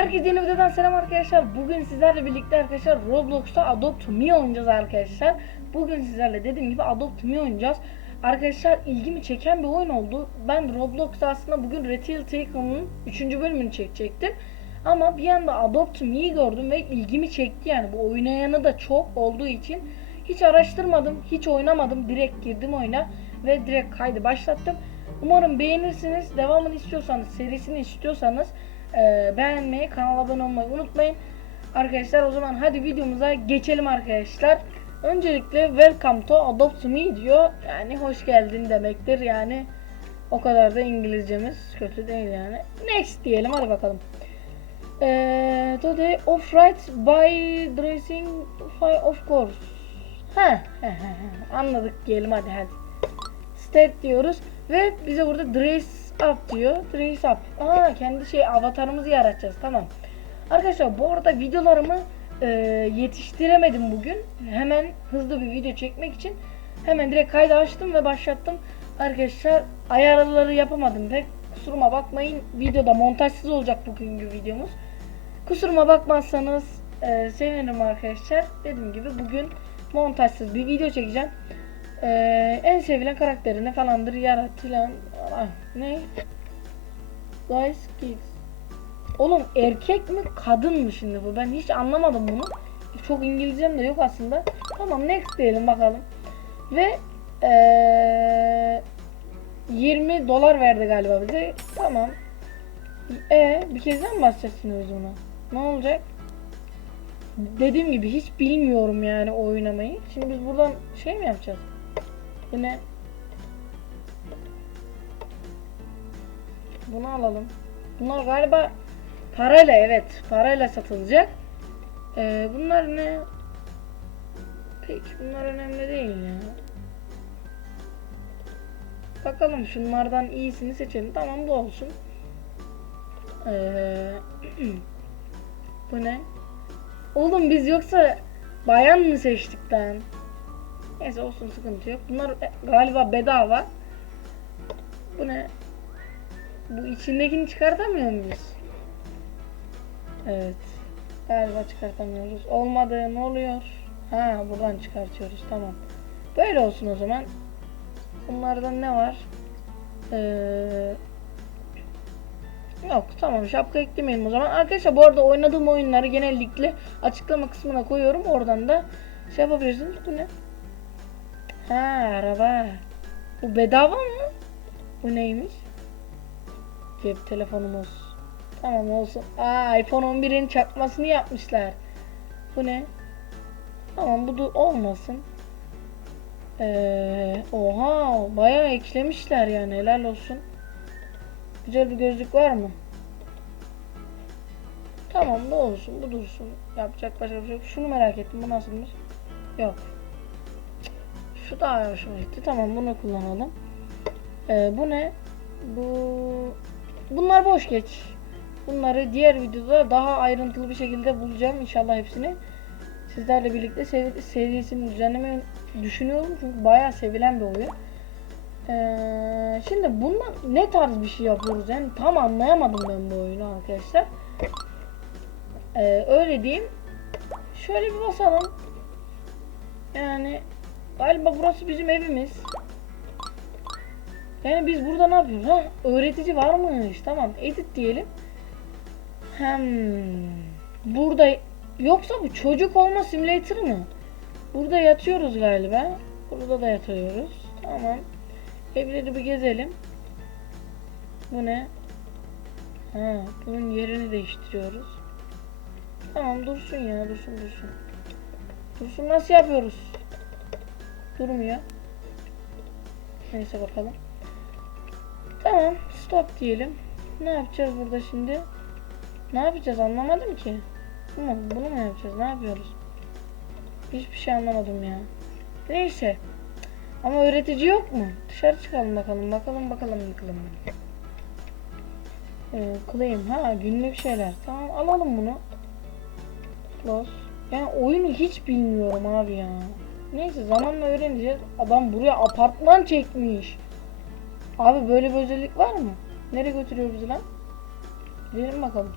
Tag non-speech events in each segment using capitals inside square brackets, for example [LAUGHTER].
Herkese yeni videodan selam arkadaşlar. Bugün sizlerle birlikte arkadaşlar Roblox'ta Adopt Me oynayacağız arkadaşlar. Bugün sizlerle dediğim gibi Adopt Me oynayacağız. Arkadaşlar ilgimi çeken bir oyun oldu. Ben Roblox'ta aslında bugün Retail Tycoon'un 3. bölümünü çekecektim. Ama bir anda Adopt Me'yi gördüm ve ilgimi çekti yani. Bu oynayanı da çok olduğu için hiç araştırmadım, hiç oynamadım. Direkt girdim oyuna ve direkt kaydı başlattım. Umarım beğenirsiniz. Devamını istiyorsanız, serisini istiyorsanız e, beğenmeyi, kanala abone olmayı unutmayın. Arkadaşlar o zaman hadi videomuza geçelim arkadaşlar. Öncelikle welcome to Adopt Me diyor. Yani hoş geldin demektir. Yani o kadar da İngilizcemiz kötü değil yani. Next diyelim hadi bakalım. Eee today off right by dressing fine of course. Heh. anladık diyelim hadi hadi. Start diyoruz ve bize burada dress up diyor. Dress up. Aa kendi şey avatarımızı yaratacağız tamam. Arkadaşlar bu arada videolarımı e, yetiştiremedim bugün. Hemen hızlı bir video çekmek için hemen direkt kaydı açtım ve başlattım. Arkadaşlar ayarları yapamadım pek. Kusuruma bakmayın. Videoda montajsız olacak bugünkü videomuz. Kusuruma bakmazsanız e, sevinirim arkadaşlar. Dediğim gibi bugün montajsız bir video çekeceğim. Ee, en sevilen karakterini falandır yaratılan ne? Guys kids. Oğlum erkek mi kadın mı şimdi bu? Ben hiç anlamadım bunu. Çok İngilizcem de yok aslında. Tamam next diyelim bakalım. Ve ee, 20 dolar verdi galiba bize. Tamam. E bir kez daha mı biz buna? Ne olacak? Dediğim gibi hiç bilmiyorum yani oynamayı. Şimdi biz buradan şey mi yapacağız? Bu Bunu alalım. Bunlar galiba parayla evet parayla satılacak. Ee, bunlar ne? Peki bunlar önemli değil ya. Bakalım şunlardan iyisini seçelim. Tamam bu olsun. Ee, [CLEARS THROAT] bu ne? Oğlum biz yoksa bayan mı seçtik lan? Neyse olsun sıkıntı yok. Bunlar e, galiba bedava. Bu ne? Bu içindekini çıkartamıyor muyuz? Evet. Galiba çıkartamıyoruz. Olmadı ne oluyor? Ha buradan çıkartıyoruz tamam. Böyle olsun o zaman. Bunlardan ne var? Ee, Yok tamam şapka eklemeyelim o zaman. Arkadaşlar bu arada oynadığım oyunları genellikle açıklama kısmına koyuyorum. Oradan da şey yapabilirsiniz. Bu ne? Ha araba. Bu bedava mı? Bu neymiş? Cep telefonumuz. Tamam olsun. Aa iPhone 11'in çakmasını yapmışlar. Bu ne? Tamam bu da olmasın. Ee, oha bayağı eklemişler yani helal olsun. Güzel bir gözlük var mı? Tamam ne olsun bu dursun. Yapacak başka bir şey yok. Şunu merak ettim bu nasılmış? Yok. Şu daha hoşuma gitti. Tamam bunu kullanalım. Ee, bu ne? Bu bunlar boş geç. Bunları diğer videoda daha ayrıntılı bir şekilde bulacağım inşallah hepsini. Sizlerle birlikte seri, serisini düzenlemeyi düşünüyorum çünkü bayağı sevilen bir oyun. Ee, şimdi bundan ne tarz bir şey yapıyoruz yani tam anlayamadım ben bu oyunu arkadaşlar. Ee, öyle diyeyim. Şöyle bir basalım. Yani galiba burası bizim evimiz. Yani biz burada ne yapıyoruz? Ha, öğretici var mıymış? Tamam, edit diyelim. Hem burada yoksa bu çocuk olma simülatörü mü? Burada yatıyoruz galiba. Burada da yatıyoruz. Tamam. Evleri bir gezelim. Bu ne? Ha, bunun yerini değiştiriyoruz. Tamam dursun ya, dursun dursun. Dursun nasıl yapıyoruz? Durmuyor. Neyse bakalım. Tamam, stop diyelim. Ne yapacağız burada şimdi? Ne yapacağız anlamadım ki. Bunu, bunu mu yapacağız? Ne yapıyoruz? Hiçbir şey anlamadım ya. Neyse. Ama öğretici yok mu? Dışarı çıkalım bakalım. Bakalım bakalım bakalım. Ee, claim. Ha günlük şeyler. Tamam alalım bunu. Close. Yani oyunu hiç bilmiyorum abi ya. Neyse zamanla öğreneceğiz. Adam buraya apartman çekmiş. Abi böyle bir özellik var mı? Nereye götürüyor bizi lan? Gidelim bakalım.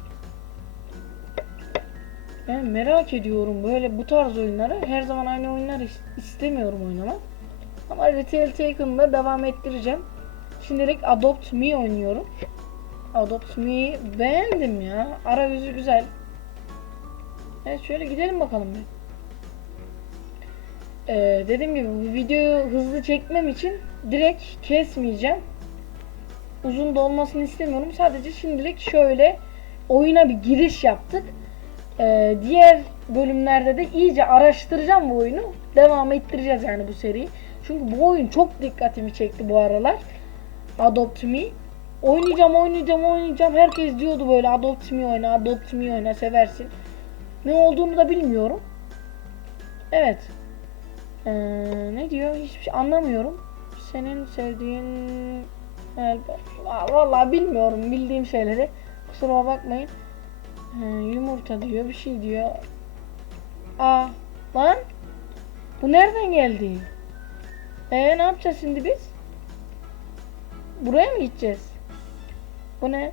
Yani merak ediyorum böyle bu tarz oyunları. Her zaman aynı oyunları is- istemiyorum oynamak. Ama Retail Taken'da devam ettireceğim. Şimdilik Adopt Me oynuyorum. Adopt Me'yi beğendim ya. Arayüzü güzel. Evet şöyle gidelim bakalım bir. Ee, dediğim gibi bu videoyu hızlı çekmem için direkt kesmeyeceğim. Uzun da olmasını istemiyorum. Sadece şimdilik şöyle oyuna bir giriş yaptık. Ee, diğer bölümlerde de iyice araştıracağım bu oyunu. Devam ettireceğiz yani bu seriyi. Çünkü bu oyun çok dikkatimi çekti bu aralar. Adopt Me. Oynayacağım, oynayacağım, oynayacağım. Herkes diyordu böyle Adopt Me oyna, Adopt Me oyna seversin. Ne olduğunu da bilmiyorum. Evet. Ee, ne diyor? Hiçbir şey anlamıyorum. Senin sevdiğin Aa, Vallahi bilmiyorum bildiğim şeyleri. Kusura bakmayın. Ee, yumurta diyor, bir şey diyor. Aa, lan. Bu nereden geldi? Ee, ne yapacağız şimdi biz? Buraya mı gideceğiz? Bu ne?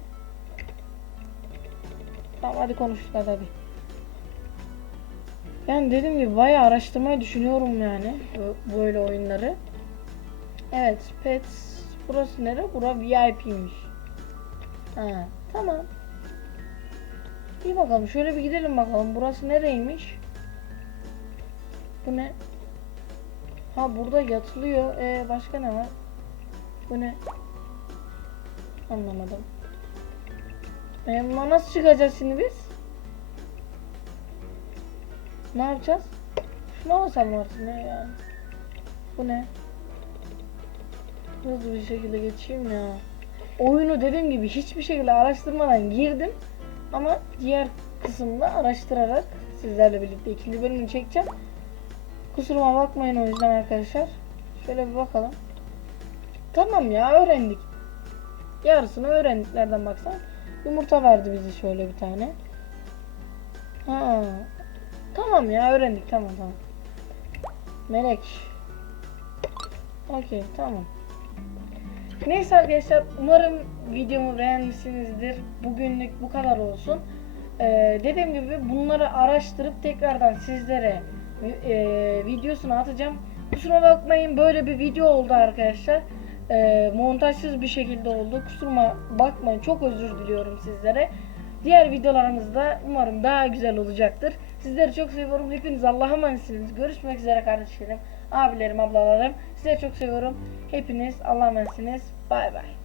Tamam hadi konuştuk hadi. Yani dediğim gibi bayağı araştırmayı düşünüyorum yani böyle oyunları. Evet, Pets burası nere? Bura VIP'miş. Ha, tamam. İyi bakalım şöyle bir gidelim bakalım. Burası nereymiş? Bu ne? Ha burada yatılıyor. Ee, başka ne var? Bu ne? Anlamadım. Ee, buna nasıl çıkacağız şimdi biz? Ne yapacağız? Şuna basalım artık ne yani? Bu ne? Hızlı bir şekilde geçeyim ya. Oyunu dediğim gibi hiçbir şekilde araştırmadan girdim. Ama diğer kısımda araştırarak sizlerle birlikte ikinci bölümünü çekeceğim. Kusuruma bakmayın o yüzden arkadaşlar. Şöyle bir bakalım. Tamam ya öğrendik. Yarısını öğrendik nereden baksan. Yumurta verdi bize şöyle bir tane. Ha. Tamam ya öğrendik tamam tamam. Melek. Okey tamam. Neyse arkadaşlar umarım videomu beğenmişsinizdir. Bugünlük bu kadar olsun. Ee, dediğim gibi bunları araştırıp tekrardan sizlere e, videosunu atacağım. Kusura bakmayın böyle bir video oldu arkadaşlar. Ee, montajsız bir şekilde oldu. Kusuruma bakmayın çok özür diliyorum sizlere. Diğer videolarımızda umarım daha güzel olacaktır. Sizleri çok seviyorum. Hepiniz Allah'a emanetsiniz. Görüşmek üzere kardeşlerim, abilerim, ablalarım. Sizleri çok seviyorum. Hepiniz Allah'a emanetsiniz. Bay bay.